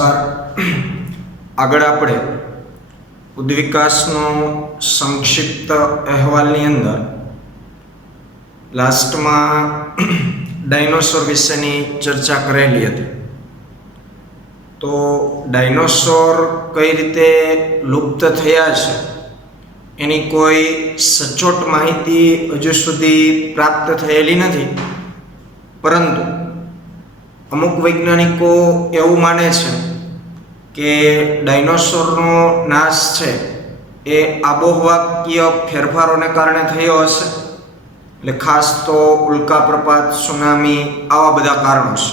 નમસ્કાર. આગળ આપણે ઉદ્વિકાસનો સંક્ષિપ્ત અહેવાલની અંદર લાસ્ટમાં ડાયનોસોર વિશેની ચર્ચા કરેલી હતી. તો ડાયનોસોર કઈ રીતે લુપ્ત થયા છે એની કોઈ સચોટ માહિતી હજુ સુધી પ્રાપ્ત થયેલી નથી, પરંતુ અમુક વૈજ્ઞાનિકો એવું માને છે કે ડાયનોસોરનો નાશ છે એ આબોહવાકીય ફેરફારોને કારણે થયો હશે. એટલે ખાસ તો ઉલ્કાપ્રપાત, સુનામી, આવા બધા કારણો છે.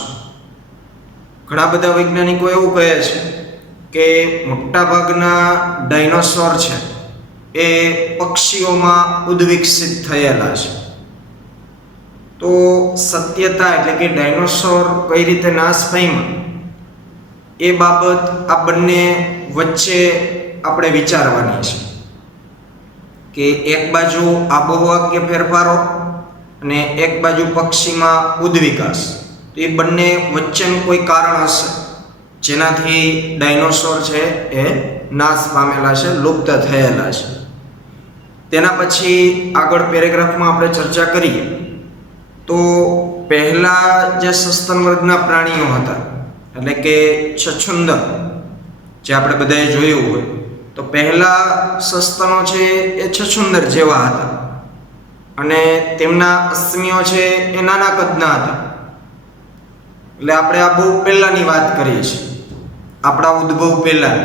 ઘણા બધા વૈજ્ઞાનિકો એવું કહે છે કે મોટાભાગના ડાયનોસોર છે એ પક્ષીઓમાં ઉદ્વિકસિત થયેલા છે. તો સત્યતા એટલે કે ડાયનોસોર કઈ રીતે નાશ પામ્યા એ બાબત આ બંને વચ્ચે આપણે વિચારવાની છે કે એક બાજુ આબોહવાકીય ફેરફારો અને એક બાજુ પક્ષીમાં ઉદ્વિકાસ. તો એ બંને વચ્ચેનું કોઈ કારણ હશે જેનાથી ડાયનોસોર છે એ નાશ પામેલા છે, લુપ્ત થયેલા છે. તેના પછી આગળ પેરેગ્રાફમાં આપણે ચર્ચા કરીએ તો પહેલા જે સસ્તન વર્ગના પ્રાણીઓ હતા, એટલે કે છછુંદર, જે આપણે બધાએ જોયું હોય, તો પહેલા સસ્તનો છે એ છછુંદર જેવા હતા અને તેમના અસ્મિઓ છે એ નાના કદના હતા. એટલે આપણે આ બહુ પહેલાની વાત કરીએ છીએ, આપણા ઉદ્ભવ પહેલા.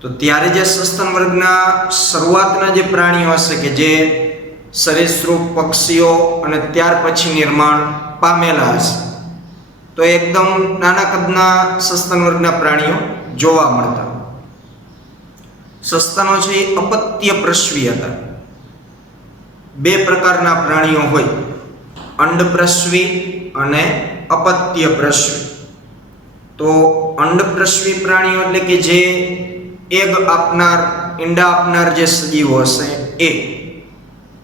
તો ત્યારે જે સસ્તન વર્ગના શરૂઆતના જે પ્રાણીઓ હશે કે જે સરીસૃપ, પક્ષીઓ અને ત્યાર પછી નિર્માણ પામેલા હશે, તો એકદમ નાના કદના સસ્તન વર્ગના પ્રાણીઓ જોવા મળતા. સસ્તનો છે એ અપત્યપ્રસવી હતા. બે પ્રકારના પ્રાણીઓ હોય, અંડપ્રસવી અને અપત્યપ્રસવી. તો અંડપ્રસવી પ્રાણીઓ એટલે કે જે એગ આપનાર, ઈંડા આપનાર જે સજીવો હશે એ,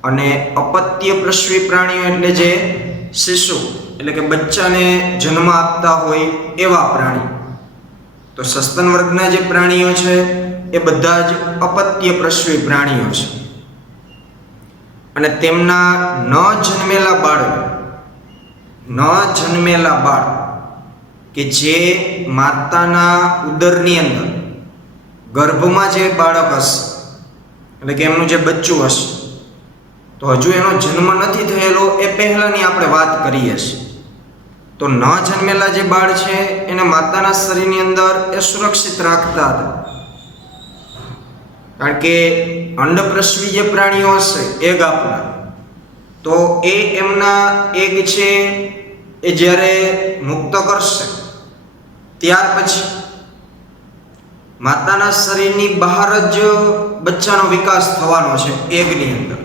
અને અપત્યપ્રસવી પ્રાણીઓ એટલે જે શિશુ એટલે કે બચ્ચાને જન્મ આપતા હોય એવા પ્રાણી. તો સસ્તન વર્ગના જે પ્રાણીઓ છે એ બધા જ અપત્યપ્રસવી પ્રાણીઓ છે અને તેમના ન જન્મેલા બાળક કે જે માતાના ઉદરની અંદર ગર્ભમાં જે બાળક હશે, એટલે કે એમનું જે બચ્ચું હશે, તો હજુ એનો જન્મ નથી થયેલો એ પહેલાની આપણે વાત કરીએ છીએ. તો ન જન્મેલા જે બાળ છે એને માતાના શરીરની અંદર એ સુરક્ષિત રાખતા હતા, કારણ કે અંડપ્રસવી જે પ્રાણીઓ હશે એગ આપનાર, તો એ એમના એગ છે એ જ્યારે મુક્ત કરશે ત્યાર પછી માતાના શરીરની બહાર જ બચ્ચાનો વિકાસ થવાનો છે એગની અંદર.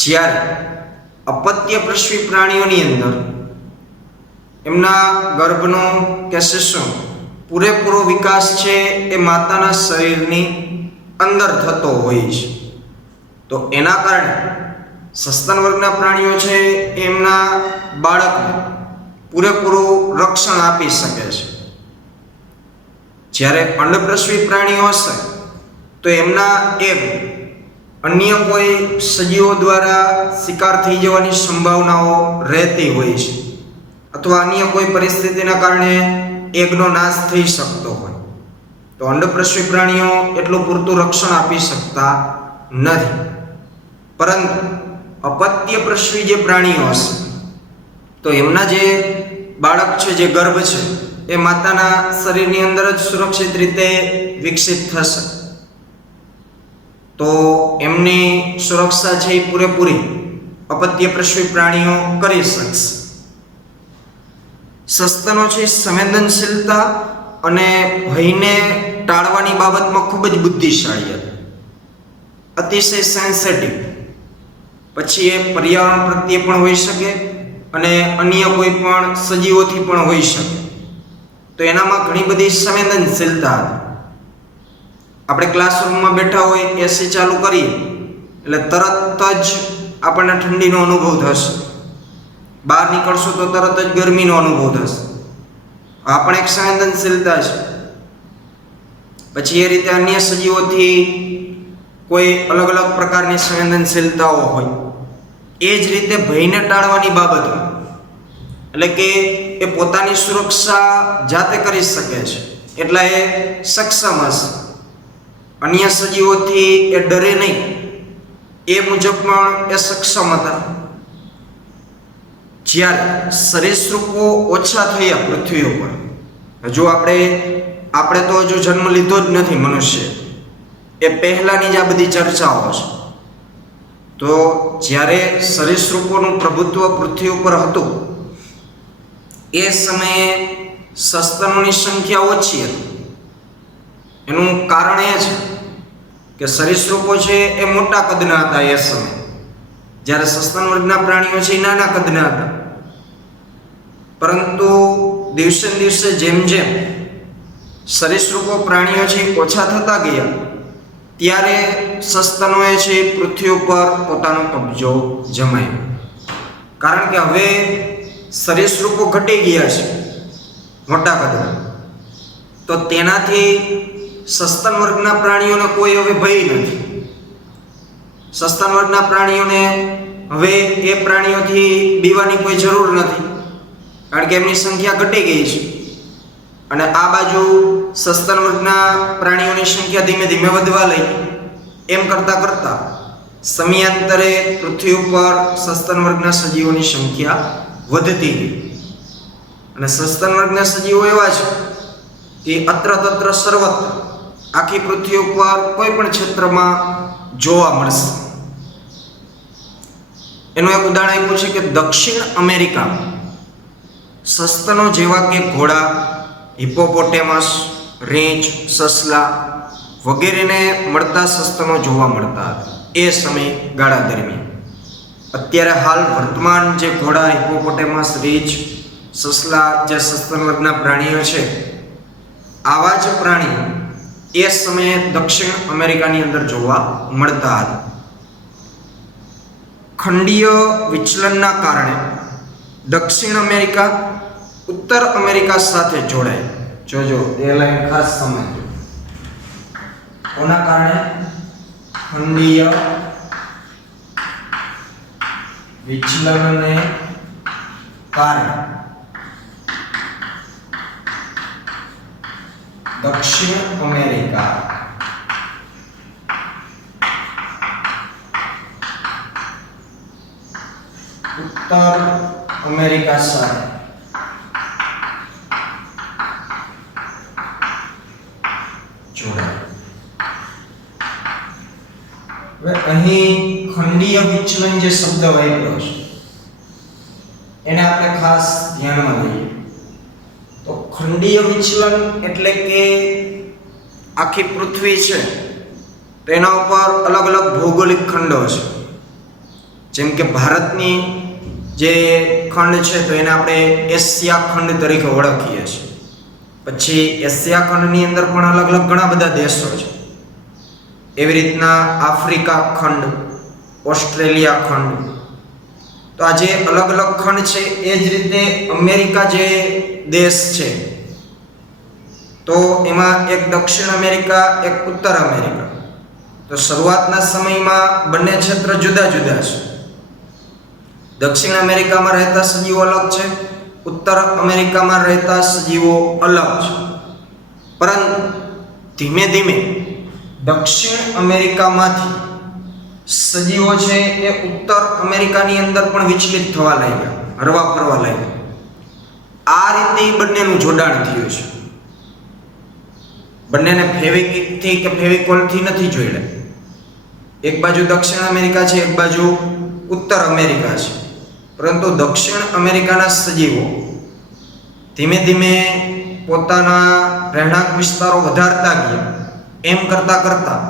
જ્યારે અપત્યપ્રસવી પ્રાણીઓની અંદર એમના ગર્ભનો કે શિશુનો પૂરેપૂરો વિકાસ છે એ માતાના શરીરની અંદર થતો હોય છે. તો એના કારણે સસ્તન વર્ગના પ્રાણીઓ છે એમના બાળકને પૂરેપૂરું રક્ષણ આપી શકે છે. જ્યારે અંડપ્રસવી પ્રાણીઓ હશે તો એમના એગ અન્ય કોઈ સજીવો દ્વારા શિકાર થઈ જવાની સંભાવનાઓ રહેતી હોય છે, અથવા અન્ય કોઈ પરિસ્થિતિના કારણે એગનો નાશ થઈ શકતો હોય. તો અંડપ્રસવી પ્રાણીઓ એટલું પૂરતું રક્ષણ આપી શકતા નથી. પરંતુ અપત્યપ્રસવી જે પ્રાણીઓ હશે તો એમના જે બાળક છે, જે ગર્ભ છે, એ માતાના શરીરની અંદર જ સુરક્ષિત રીતે વિકસિત થશે. તો એમની સુરક્ષા છે એ પૂરેપૂરી અપત્યપ્રસવી પ્રાણીઓ કરી શકશે. સસ્તનો છે સંવેદનશીલતા અને ભયને ટાળવાની બાબતમાં ખૂબ જ બુદ્ધિશાળી હતા, અતિશય સેન્સિટિવ. પછી એ પર્યાવરણ પ્રત્યે પણ હોઈ શકે અને અન્ય કોઈ પણ સજીવોથી પણ હોઈ શકે. તો એનામાં ઘણી બધી સંવેદનશીલતા હતી. આપણે ક્લાસરૂમમાં બેઠા હોય, એસી ચાલુ કરીએ એટલે તરત જ આપણને ઠંડીનો અનુભવ થશે. બહાર નીકળશું તો તરત જ ગરમીનો અનુભવ થશે. આ પણ એક સંવેદનશીલતા છે. પછી એ રીતે અન્ય સજીવોથી કોઈ અલગ અલગ પ્રકારની સંવેદનશીલતાઓ હોય. એ જ રીતે ભયને ટાળવાની બાબતમાં, એટલે કે એ પોતાની સુરક્ષા જાતે કરી શકે છે, એટલે એ સક્ષમ હશે. અન્ય સજીવોથી એ ડરે નહીં, એ મુજબ પણ એ સક્ષમ હતા. જ્યારે સરીસૃપો ઓછા થયા પૃથ્વી ઉપર, હજુ આપણે તો હજુ જન્મ લીધો જ નથી મનુષ્ય, એ પહેલાની જ આ બધી ચર્ચાઓ છે. તો જ્યારે સરીસૃપોનું પ્રભુત્વ પૃથ્વી ઉપર હતું, એ સમયે સસ્તનોની સંખ્યા ઓછી હતી. એનું કારણ એ છે કે સરીસૃપો છે એ મોટા કદના હતા એ સમયે, જ્યારે સસ્તન વર્ગના પ્રાણીઓ છે એ નાના કદના હતા. પરંતુ દિવસે ને દિવસે જેમ જેમ સરીસૃપો પ્રાણીઓ છે ઓછા થતા ગયા, ત્યારે સસ્તનોએ છે પૃથ્વી ઉપર પોતાનો કબજો જમાવ્યો. કારણ કે હવે સરીસૃપો ઘટી ગયા છે મોટા કદના, તો તેનાથી સસ્તન વર્ગના પ્રાણીઓને કોઈ હવે ભય નથી. સસ્તન વર્ગના પ્રાણીઓને હવે એ પ્રાણીઓથી બીવાની કોઈ જરૂર નથી, કારણ કે એમની સંખ્યા ઘટી ગઈ છે. અને આ બાજુ સસ્તન વર્ગના પ્રાણીઓની સંખ્યા ધીમે ધીમે વધવા લઈ. એમ કરતા કરતા સમયાંતરે પૃથ્વી ઉપર સસ્તન વર્ગના સજીવોની સંખ્યા વધતી ગઈ. અને સસ્તન વર્ગના સજીવો એવા છે કે અત્ર તત્ર સર્વત્ર આખી પૃથ્વી ઉપર કોઈ પણ ક્ષેત્રમાં જોવા મળશે. એનું એક ઉદાહરણ આપ્યું છે કે દક્ષિણ અમેરિકા સસ્તનો જેવા કે ઘોડા, હિપોપોટેમસ, રીંછ, સસલા વગેરેને મળતા સસ્તનો જોવા મળતા હતા એ સમયગાળા દરમિયાન. અત્યારે હાલ વર્તમાન જે ઘોડા, હિપોપોટેમસ, રીંછ, સસલા જે સસ્તન વર્ગના પ્રાણીઓ છે, આવા જ પ્રાણીઓ એ સમયે દક્ષિણ અમેરિકાની અંદર જોવા મળતા હતા. ખંડીય વિચલનના કારણે દક્ષિણ અમેરિકા ઉત્તર અમેરિકા સાથે જોડાય. જોજો એ લાઈન ખાસ સમજો. કોના કારણે? ખંડીય વિચલનને કારણે દક્ષિણ અમેરિકા ઉત્તર અમેરિકા સાથે જોડાય. હવે અહીં ખંડીય વિચલન જે શબ્દ વાપર્યો છે એને આપણે ખાસ ધ્યાનમાં લઈએ. તો ખંડીય વિચલન એટલે કે આખી પૃથ્વી છે તો એના ઉપર અલગ અલગ ભૌગોલિક ખંડો છે. જેમ કે ભારતની જે ખંડ છે તો એને આપણે એશિયા ખંડ તરીકે ઓળખીએ છીએ. પછી એશિયા ખંડની અંદર પણ અલગ અલગ ઘણા બધા દેશો છે. એવી રીતના આફ્રિકા ખંડ, ઓસ્ટ્રેલિયા ખંડ. તો આ જે અલગ અલગ ખંડ છે એ જ રીતે અમેરિકા જે દેશ છે તો એમાં એક દક્ષિણ અમેરિકા, એક ઉત્તર અમેરિકા. તો શરૂઆતના સમયમાં બંને ક્ષેત્ર જુદા જુદા છે. દક્ષિણ અમેરિકામાં રહેતા સજીવો અલગ છે, ઉત્તર અમેરિકામાં રહેતા સજીવો અલગ છે. પરંતુ ધીમે ધીમે દક્ષિણ અમેરિકામાંથી સજીવો છે એ ઉત્તર અમેરિકાની અંદર પણ વિચલિત થવા લાગ્યા, હરવા ફરવા લાગ્યા. આ રીતે બંનેનું જોડાણ થયું છે. બંનેને ફેવિકથી કે ફેવિકોલથી નથી જોડ્યા. એક બાજુ દક્ષિણ અમેરિકા છે, એક બાજુ ઉત્તર અમેરિકા છે. પરંતુ દક્ષિણ અમેરિકાના સજીવો ધીમે ધીમે પોતાના રહેણાંક વિસ્તારો વધારતા ગયા. એમ કરતા કરતા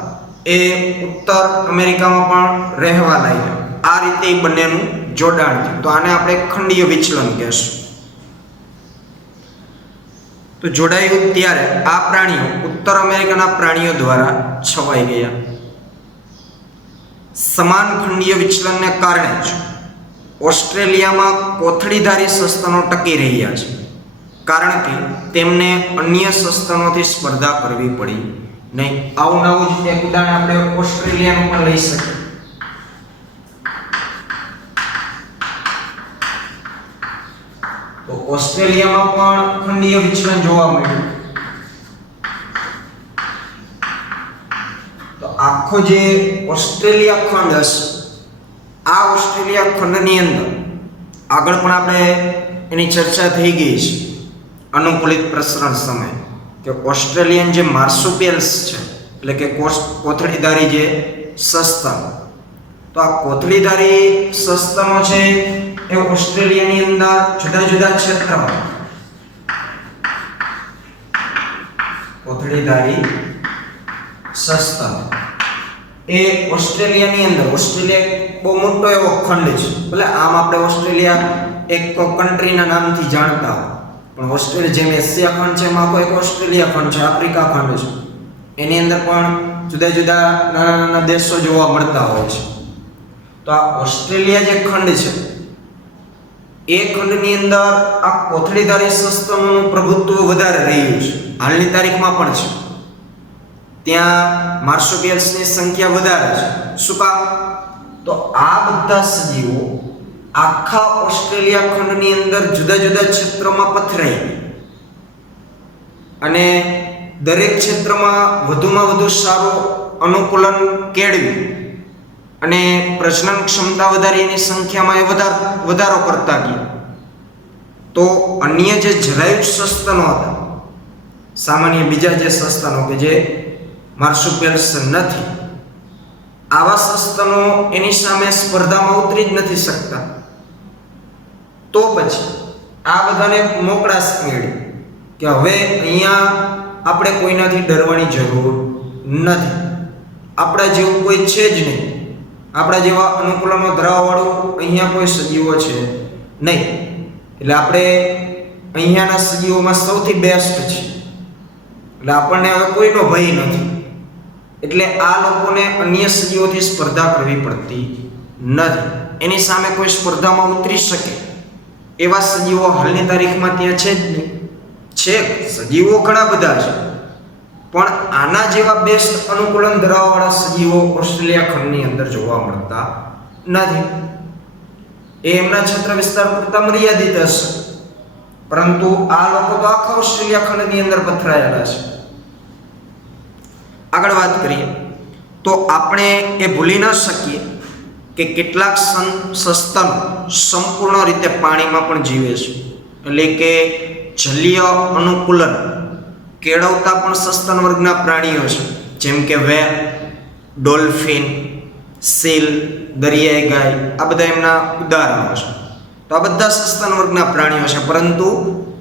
એ ઉત્તર અમેરિકામાં પણ રહેવા લાગ્યા. આ રીતે બંનેનું જોડાણ થયું. તો આને આપણે ખંડીય વિચલન કહેશું. તો જોડાયું ત્યારે આ પ્રાણીઓ ઉત્તર અમેરિકાના પ્રાણીઓ દ્વારા છવાઈ ગયા. સમાન ખંડીય વિચલનને કારણે જ ઓસ્ટ્રેલિયામાં કોથળીધારી સસ્તનો ટકી રહ્યા છે. કારણ કે તેમને અન્ય સસ્તનોથી સ્પર્ધા કરવી પડી નહીં. આવું નવું જ એક ઉદાહરણ આપણે ઓસ્ટ્રેલિયાનું પણ લઈ શકીએ. તો ઓસ્ટ્રેલિયામાં પણ ખંડીય વિચલન જોવા મળ્યું. તો આખો જે ઓસ્ટ્રેલિયા ખંડ હશે, આ ઓસ્ટ્રેલિયા ખંડની અંદર આગળ પણ આપણે એની ચર્ચા થઈ ગઈ છે અનુકૂલિત પ્રસરણ સમય, કે ઓસ્ટ્રેલિયન જે માર્સુપિયલ્સ છે, એટલે કે કોથળીધારી જે સસ્તન, તો આ કોથળીધારી સસ્તનો છે એ ઓસ્ટ્રેલિયાની અંદર જુદા જુદા ક્ષેત્રમાં કોથળીધારી સસ્તન એ ઓસ્ટ્રેલિયાની અંદર, ઓસ્ટ્રેલિયા બહુ મોટો એવો ખંડ છે, ભલે આમ આપણે ઓસ્ટ્રેલિયા એક કન્ટ્રીના નામથી જાણતા હોય, પણ ઓસ્ટ્રેલિયા જેમ એશિયા ખંડ છે એમાં કોઈ ઓસ્ટ્રેલિયા ખંડ છે, આફ્રિકા ખંડ છે, એની અંદર પણ જુદા જુદા નાના નાના દેશો જોવા મળતા હોય છે. તો આ ઓસ્ટ્રેલિયા જે ખંડ છે એ ખંડની અંદર આ કોથળીધારી સસ્તનોનું પ્રભુત્વ વધારે રહ્યું છે, હાલની તારીખમાં પણ છે. ત્યાં માર્સુપિયલ્સની સંખ્યા વધારે છે. શું કામ? તો આ બધા સજીવો આખા ઓસ્ટ્રેલિયા ખંડની અંદર જુદા જુદા ક્ષેત્રોમાં પથરાઈ અને દરેક ક્ષેત્રમાં વધુમાં વધુ સારું અનુકૂલન કેળવી અને પ્રજનન ક્ષમતા વધારી એની સંખ્યામાં એ વધારો કરતા ગયા. તો અન્ય જે જરાયુજ સસ્તનો હતા, સામાન્ય બીજા જે સસ્તનો કે જે માર્સુપિયલ્સ નથી, આવા સસ્તનો એની સામે સ્પર્ધામાં ઉતરી જ નથી શકતા. તો પછી આ બધાને મોકળાશ મળી કે હવે અહીંયા આપણે કોઈનાથી ડરવાની જરૂર નથી, આપણા જેવું કોઈ છે જ નહીં, આપણા જેવા અનુકૂલનો ધરાવવાળું અહીંયા કોઈ સજીવો છે નહીં, એટલે આપણે અહીંયાના સજીવોમાં સૌથી બેસ્ટ છે, એટલે આપણને હવે કોઈનો ભય નથી. એટલે આ લોકોને અન્ય સજીવોથી સ્પર્ધા કરવી પડતી નથી, એની સામે કોઈ સ્પર્ધામાં ઉતરી શકે એવા સજીવો હાલની તારીખમાં ત્યાં છે જ નહીં. છે સજીવો ઘણા બધા છે, પણ આના જેવા બેસ્ટ અનુકૂલન ધરાવવાળા સજીવો ઓસ્ટ્રેલિયા ખંડની અંદર જોવા મળતા નથી. એ એમના ક્ષેત્ર વિસ્તાર પૂરતા મર્યાદિત હશે, પરંતુ આ લોકો તો આખા ઓસ્ટ્રેલિયા ખંડની અંદર પથરાયેલા છે. આગળ વાત કરીએ તો આપણે એ ભૂલી ન શકીએ કે કેટલાક સસ્તન સંપૂર્ણ રીતે પાણીમાં પણ જીવે છે, એટલે કે જલીય અનુકૂલન કેળવતા પણ સસ્તન વર્ગના પ્રાણીઓ છે, જેમ કે વ્હેલ, ડોલ્ફિન, સીલ, દરિયાઈ ગાય, આ બધા એમના ઉદાહરણો છે. તો આ બધા સસ્તન વર્ગના પ્રાણીઓ છે, પરંતુ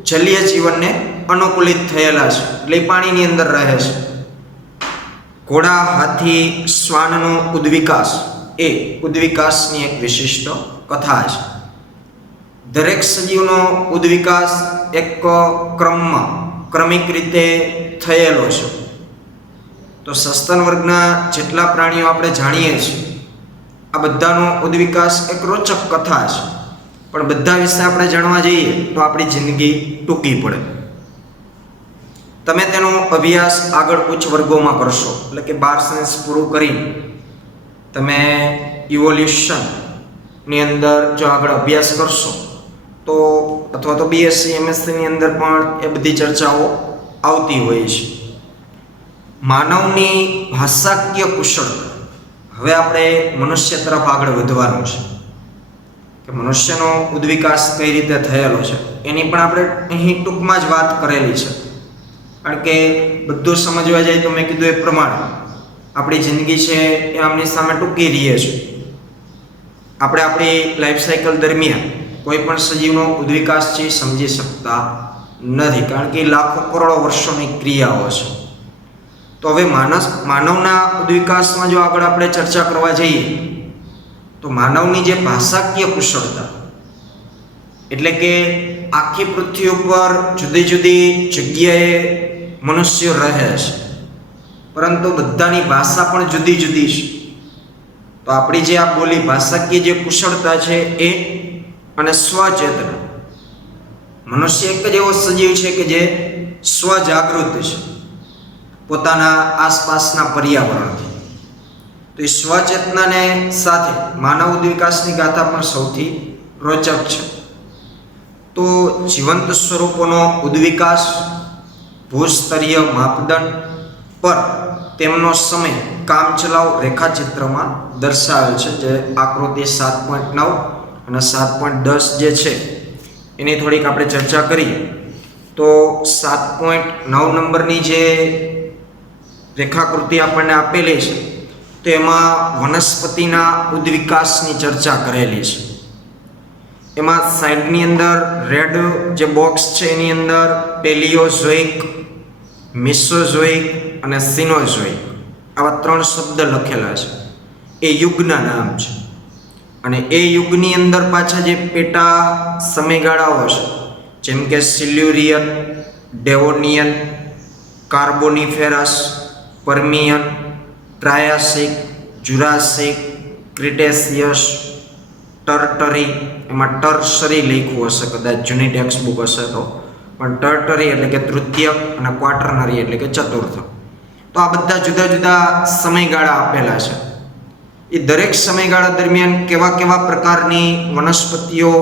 જલીય જીવનને અનુકૂલિત થયેલા છે, એટલે પાણીની અંદર રહે છે. ઘોડા, હાથી, શ્વાનનો ઉદ્વિકાસ એ ઉદ્વિકાસની એક વિશિષ્ટ કથા છે. દરેક સજીવનો ઉદ્વિકાસ એક ક્રમિક રીતે થયેલો છે. તો સસ્તન વર્ગના જેટલા પ્રાણીઓ આપણે જાણીએ છીએ, આ બધાનો ઉદ્વિકાસ એક રોચક કથા છે, પણ બધા વિશે આપણે જાણવા જઈએ તો આપણી જિંદગી ટૂંકી પડે. તમે તેનો અભ્યાસ આગળ ઉચ્ચ વર્ગોમાં કરશો, એટલે કે 12 સાયન્સ પૂરું કરીને તમે ઇવોલ્યુશનની અંદર જો આગળ અભ્યાસ કરશો તો, અથવા તો બીએસસી એમએસસીની અંદર પણ એ બધી ચર્ચાઓ આવતી હોય છે. માનવની ભાષાકીય કુશળતા, હવે આપણે મનુષ્ય તરફ આગળ વધવાનું છે કે મનુષ્યનો ઉદ્વિકાસ કઈ રીતે થયેલો છે એની પણ આપણે અહીં ટૂંકમાં જ વાત કરેલી છે. કારણ કે બધું સમજવા જાય તો મેં કીધું એ પ્રમાણે આપણી જિંદગી છે એ આમની સામે ટૂંકી રહે છે. આપણે આપણી લાઈફ સાયકલ દરમિયાન કોઈ પણ સજીવનો ઉદ્વિકાસ છે સમજી શકતા નથી, કારણ કે લાખો કરોડો વર્ષોની ક્રિયાઓ છે. તો હવે માનવના ઉદ્વિકાસમાં જો આગળ આપણે ચર્ચા કરવા જઈએ તો માનવની જે ભાષાકીય કુશળતા, એટલે કે આખી પૃથ્વી ઉપર જુદી જુદી જગ્યાએ મનુષ્યો રહે છે, પરંતુ બધાની ભાષા પણ જુદી જુદી છે. તો આપણી જે આ બોલી ભાષાકીય જે કુશળતા છે એ અને સ્વચેતના, મનુષ્ય એક જ એવો સજીવ છે કે જે સ્વજાગૃત છે પોતાના આસપાસના પર્યાવરણથી. તો એ સ્વચેતનાને સાથે માનવ ઉદ્વિકાસની ગાથા પણ સૌથી રોચક છે. તો જીવંત સ્વરૂપોનો ઉદ્વિકાસ ભૂસ્તરીય માપદંડ પર તેમનો સમય કામચલાઉ રેખાચિત્રમાં દર્શાવેલ છે, જે આકૃતિ 7.9 અને 7.10 જે છે એની થોડીક આપણે ચર્ચા કરીએ. તો 7.9 નંબરની જે રેખાકૃતિ આપણને આપેલી છે તો એમાં વનસ્પતિના ઉદ્વિકાસની ચર્ચા કરેલી છે. એમાં સાઈડની અંદર રેડ જે બોક્સ છે એની અંદર પેલિયોઝોઇક, મિસોઝોઇક અને સિનોઝોઇક આવા 3 શબ્દ લખેલા છે. એ યુગના નામ છે. અને એ યુગની અંદર પાછા જે પેટા સમયગાળાઓ છે જેમ કે સિલ્યુરિયન, ડેવોનિયન, કાર્બોનિફેરસ, પર્મિયન, ટ્રાયાસિક, જુરાસિક, ક્રિટેશિયસ, ટર્ટરી, એમાં ટર્સરી લખ્યું હશે કદાચ જૂની ટેક્સ્ટ બુક હશે તો, પણ ટર્ટરી એટલે કે તૃતીયક અને ક્વાટરનરી એટલે કે ચતુર્થ. તો આ બધા જુદા જુદા સમયગાળા આપેલા છે. એ દરેક સમયગાળા દરમિયાન કેવા કેવા પ્રકારની વનસ્પતિઓ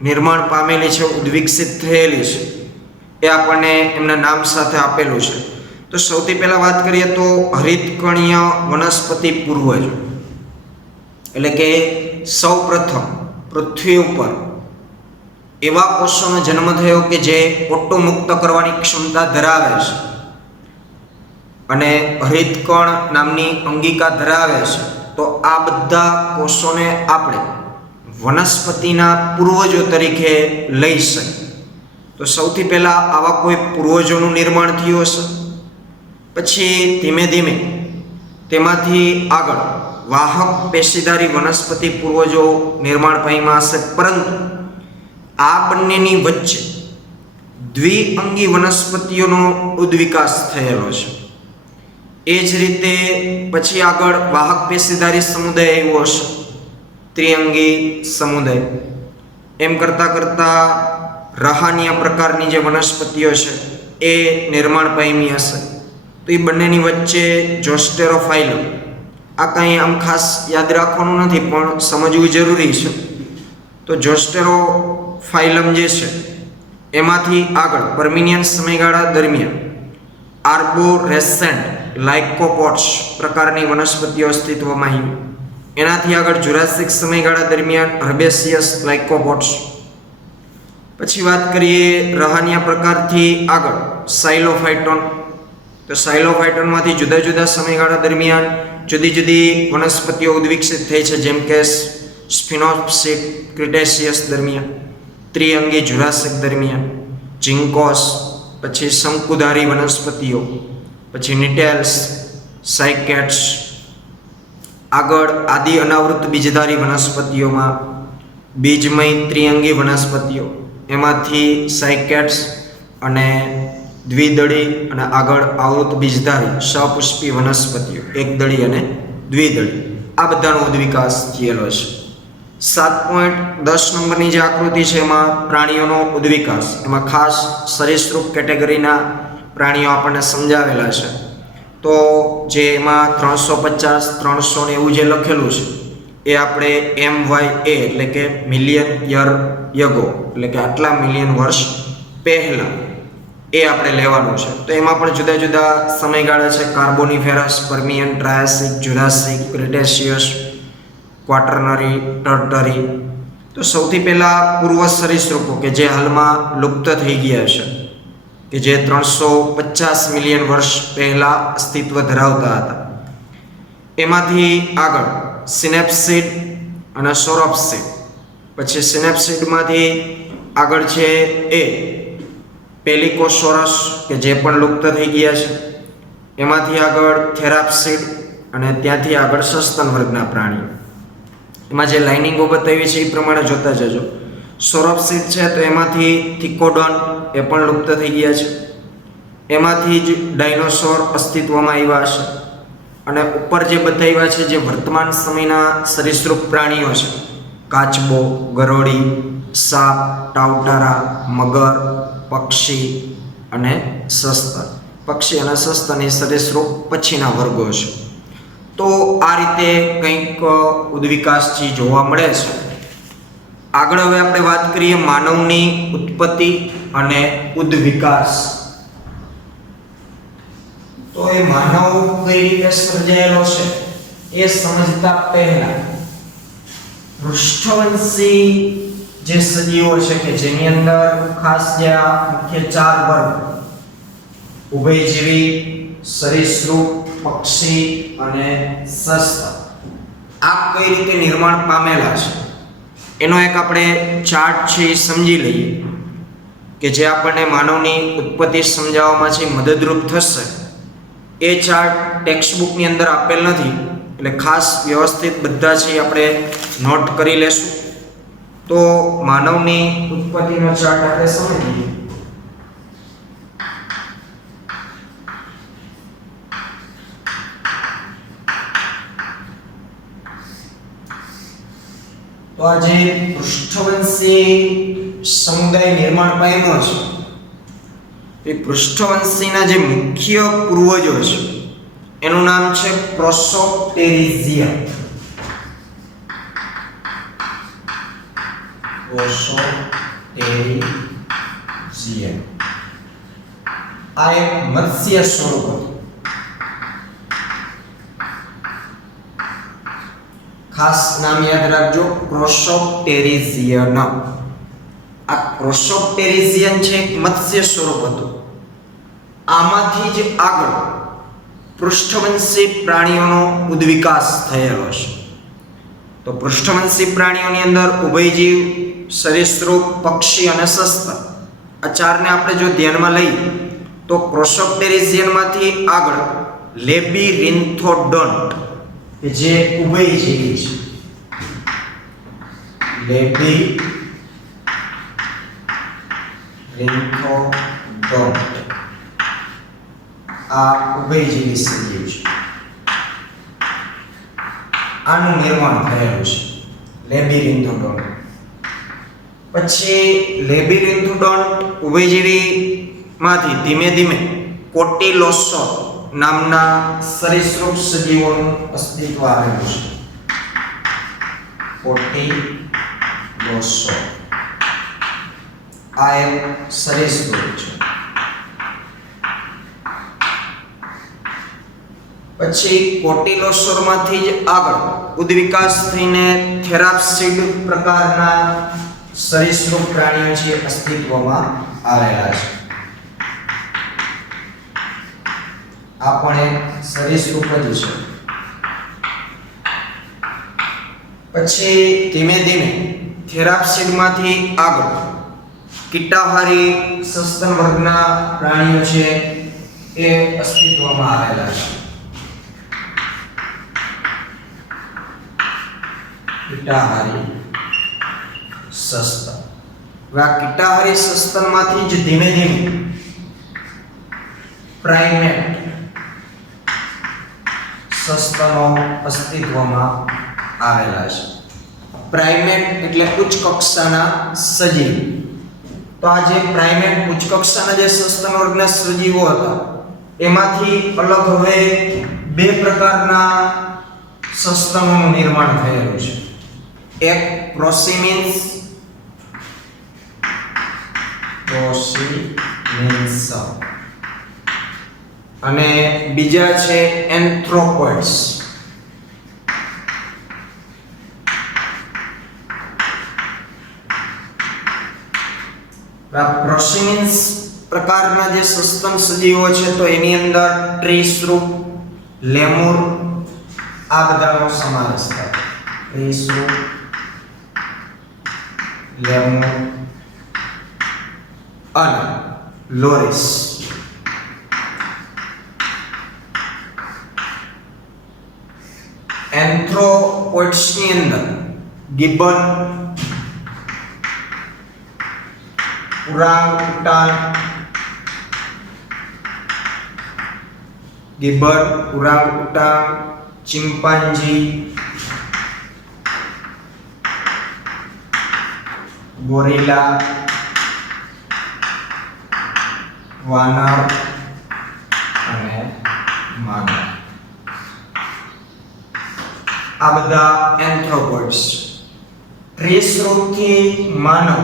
નિર્માણ પામેલી છે, ઉદ્વિકસિત થયેલી છે, એ આપણને એમના નામ સાથે આપેલું છે. તો સૌથી પહેલાં વાત કરીએ તો હરિતકણીય વનસ્પતિ પૂર્વજો, એટલે કે સૌ પ્રથમ પૃથ્વી ઉપર એવા કોષોનો જન્મ થયો કે જે ઓટો મુક્ત કરવાની ક્ષમતા ધરાવે છે અને હરિતકણ નામની અંગિકા ધરાવે છે. તો આ બધા કોષોને આપણે વનસ્પતિના પૂર્વજો તરીકે લઈ શકીએ. તો સૌથી પહેલાં આવા કોઈ પૂર્વજોનું નિર્માણ થયું હશે, પછી ધીમે ધીમે તેમાંથી આગળ વાહક પેશીદારી વનસ્પતિ પૂર્વજો નિર્માણ પામ્યા હશે. પરંતુ આ બંનેની વચ્ચે દ્વિઅંગી વનસ્પતિઓનો ઉદ્વિકાસ થયેલો છે. એ જ રીતે પછી આગળ વાહક પેશીદારી સમુદાય આવ્યો હશે, ત્રિઅંગી સમુદાય. એમ કરતાં કરતાં રહાનીય પ્રકારની જે વનસ્પતિઓ છે એ નિર્માણ પામી હશે. તો એ બંનેની વચ્ચે જોસ્ટેરોફાઇલમ, આ કંઈ આમ ખાસ યાદ રાખવાનું નથી પણ સમજવું જરૂરી છે. તો જોસ્ટેરોફાઇલમ જે છે એમાંથી આગળ પર્મિનિયન સમયગાળા દરમિયાન આર્બોરેસેન્ટ લાઇકોપોડ્સ પ્રકારની વનસ્પતિઓ અસ્તિત્વમાં આવી. એનાથી આગળ જુરાસિક સમયગાળા દરમિયાન હર્બેસિયસ લાઇકોપોડ્સ. પછી વાત કરીએ રહાનિયા પ્રકારથી આગળ સાયલોફાઇટોન. તો સાયલોફાઇટોનમાંથી જુદા જુદા સમયગાળા દરમિયાન જુદી જુદી વનસ્પતિઓ ઉદ્વિકસિત થઈ છે, જેમ કે સ્ફિનોપ્સિસ ક્રિટેશિયસ દરમિયાન, ત્રિઅંગી જુરાસિક દરમિયાન, ઝિંકોસ, પછી શંકુધારી વનસ્પતિઓ, પછી નિટેલ્સ, સાયકેટ્સ. આગળ આદિ અનાવૃત બીજધારી વનસ્પતિઓમાં બીજમય ત્રિઅંગી વનસ્પતિઓ, એમાંથી સાયકેટ્સ અને દ્વિદળી, અને આગળ આવૃત બીજધારી સપુષ્પી વનસ્પતિઓ, એકદળી અને દ્વિદળી. આ બધાનો ઉદ્વિકાસ થયેલો છે. 7.10 નંબરની જે આકૃતિ છે એમાં પ્રાણીઓનો ઉદ્વિકાસ, એમાં ખાસ સરીસૃપ કેટેગરીના પ્રાણીઓ આપણને સમજાવેલા છે. તો જે એમાં 350, 300 ને એવું જે લખેલું છે એ આપણે MYA એટલે કે મિલિયન યર યગો, એટલે કે આટલા મિલિયન વર્ષ પહેલાં એ આપણે લેવાનું છે. તો એમાં પણ જુદા જુદા સમયગાળા છે: કાર્બોનિફેરસ, પર્મિયન, ટ્રાયાસિક, જુરાસિક, ક્રિટેશિયસ, ક્વાટરનરી, ટર્ટરી. તો સૌથી પહેલાં પૂર્વ સરીસૃપો કે જે હાલમાં લુપ્ત થઈ ગયા છે, કે જે 350 મિલિયન વર્ષ પહેલાં અસ્તિત્વ ધરાવતા હતા. એમાંથી આગળ સિનેપ્સિડ અને સોરોપ્સિડ. પછી સિનેપ્સિડમાંથી આગળ છે એ પેલિકોસોરસ કે જે પણ લુપ્ત થઈ ગયા છે. એમાંથી આગળ થેરાપ્સિડ અને ત્યાંથી આગળ સસ્તન વર્ગના પ્રાણીઓ. એમાં જે લાઇનિંગો બતાવી છે એ પ્રમાણે જોતા જજો. સોરોપ્સિડ છે તો એમાંથી થિકોડોન એ પણ લુપ્ત થઈ ગયા છે. એમાંથી જ ડાયનોસોર અસ્તિત્વમાં આવ્યા છે. અને ઉપર જે બતાવ્યા છે જે વર્તમાન સમયના સરીસૃપ પ્રાણીઓ છે, કાચબો, ગરોળી, સાપ, ટાવટારા, મગર, પક્ષી અને સસ્તન. પક્ષી અને સસ્તન એ સરીસૃપ પછીના વર્ગો છે. તો આ રીતે કંઈક ઉદ્વિકાસજી જોવા મળે છે. આગળ હવે આપણે વાત કરીએ માનવની ઉત્પત્તિ અને ઉદ્વિકાસ. તો એ માનવ કઈ રીતે સર્જાયેલો છે એ સમજતા પહેલા પૃષ્ઠવંશી જે સજીવો છે કે જેની અંદર ખાસ જે આ મુખ્ય 4 વર્ગ ઉભયજીવી, સરીસૃપ, પક્ષી અને સસ્તન આ કઈ રીતે નિર્માણ પામેલા છે એનો એક આપણે ચાર્ટ છે એ સમજી લઈએ કે જે આપણને માનવની ઉત્પત્તિ સમજાવવામાં છે મદદરૂપ થશે. એ ચાર્ટ ટેક્સ્ટ બુકની અંદર આપેલ નથી એટલે ખાસ વ્યવસ્થિત બધા છે આપણે નોટ કરી લેશું. તો માનવની ઉત્પત્તિનો ચાર્ટ આપણે સમજીએ. તો આ જે પૃષ્ઠવંશી સમુદાય નિર્માણ પામ્યો છે એ પૃષ્ઠવંશીના જે મુખ્ય પૂર્વજો છે એનું નામ છે પ્રોસોપ્ટેરિઝિયા. આ એક મત્સ્ય સ્વરૂપ હતું. ખાસ નામ યાદ રાખજો, પ્રોસોપ્ટેરિઝિયન. આ પ્રોસોપ્ટેરિઝિયન છે એક મત્સ્ય સ્વરૂપ હતું. આમાંથી જ આગળ પૃષ્ઠવંશી પ્રાણીઓનો ઉદ્વિકાસ થયેલો છે. તો પૃષ્ઠવંશી પ્રાણીઓની અંદર ઉભયજીવ, સરીસૃપ, પક્ષી અને સસ્તન આ ચારને આપણે જો ધ્યાનમાં લઈએ તો પ્રોસોપ્ટેરિઝિયનમાંથી આગળ લેબિરિન્થોડોન્ટ જે ઉભયજીવી છે, લેબિરિન્થોડોન્ટ આ ઉભયજીવી સજીવ છે. આનું નિર્માણ થયેલું છે લેબિરિન્થોડોન્ટ. પછી લેબિરિન્થોડોન્ટ ઉભયજીવી માંથી ધીમે ધીમે કોટિલોસોર નામના સરીસૃપ સજીવોનું અસ્તિત્વ આવેલું છે. કોટિલોસોર આ એક સરીસૃપ છે. પછી કોટિલોસોરમાંથી જ આગળ ઉદ્વિકાસ થઈને થેરાપ્સિડ પ્રકારના સરીસૃપ પ્રાણીઓ છે અસ્તિત્વમાં આવેલા છે. આ પણ એક સરીસૃપ જ છે. પછી ધીમે ધીમે થેરાપ્સિડમાંથી આગળ કીટાહારી સસ્તન વર્ગના પ્રાણીઓ છે એ અસ્તિત્વમાં આવેલા છે. કીટાહારી સસ્તન. આ કીટાહારી સસ્તનમાંથી જ ધીમે ધીમે પ્રાઇમેટ સસ્તનો અસ્તિત્વમાં આવેલા છે. પ્રાઇમેટ એટલે ઉચ્ચ કક્ષાના સજીવ. તો આ જે પ્રાઇમેટ ઉચ્ચ કક્ષાના જે સસ્તન વર્ગના સજીવો હતા એમાંથી અલગ હવે 2 પ્રકારના સસ્તનોનું નિર્માણ થયેલું છે. એક પ્રોસિમિન્સ અને બીજા છે એન્થ્રોપોઇડ્સ. પ્રોસિમિન્સ પ્રકારના જે સસ્તન સજીવો છે તો એની અંદર ત્રિસૃપ, લેમુર આ બધાનો સમાવેશ થાય. ત્રિસૃપ, લેમુર અને લોરિસ. એન્થ્રોપોઇડ્સની અંદર ગિબન, ઓરાંગુટાન, ચિમ્પાન્જી, ગોરીલા, વાનર અને માનવ. આ બધા એન્થ્રોપોઇડ્સ. ત્રિસ્રોતથી માનવ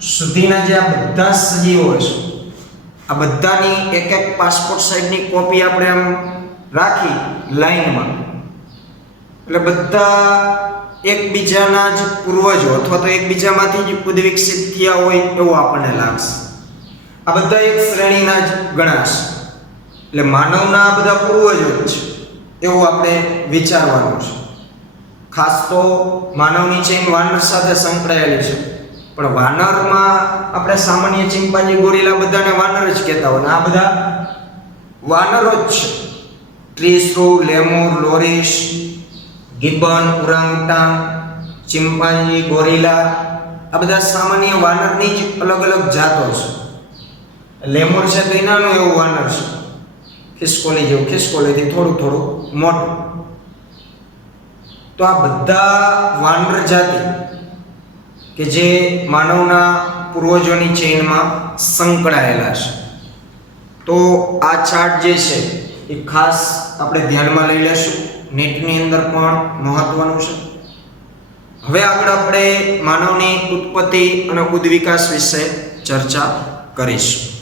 સુધીના જે આ બધા સજીવો છે, આ બધાની એક એક પાસપોર્ટ સાઇઝની કોપી આપણે આમ રાખી લાઈનમાં, એટલે બધા એકબીજાના જ પૂર્વજો અથવા તો એકબીજામાંથી જ ઉદ્વિકસિત થયા હોય એવું આપણને લાગશે. આ બધા એક શ્રેણીના જ ગણાશે, એટલે માનવના આ બધા પૂર્વજો જ છે એવું આપણે વિચારવાનું છે. ખાસ તો માનવની ચેઇન વાનર સાથે સંકળાયેલી છે, પણ વાનરમાં આપણે સામાન્ય ચિમ્પાન્જી, ગોરીલા બધાને વાનર જ કહેતા હોય, આ બધા વાનરો જ છે. ટ્રીસ્રો, લેમુર, લોરિસ, ગિબન, ઓરાંગુટાન, ચિમ્પાન્જી, ગોરીલા આ બધા સામાન્ય વાનરની જ અલગ અલગ જાતો છે. લેમુર છે તો નાનું એવું વાનર છે, ખિસકોલી જેવું, ખિસકોલીથી થોડું થોડું મોટું. તો આ બધા વાનર જાતિ કે જે માનવના પૂર્વજોની ચેઇનમાં સંકળાયેલા છે. તો આ ચાર્ટ જે છે એ ખાસ આપણે ધ્યાનમાં લઈ લેશું, નીટની અંદર પણ મહત્વનું છે. હવે આગળ આપણે માનવની ઉત્પત્તિ અને ઉદ્વિકાસ વિશે ચર્ચા કરીશું.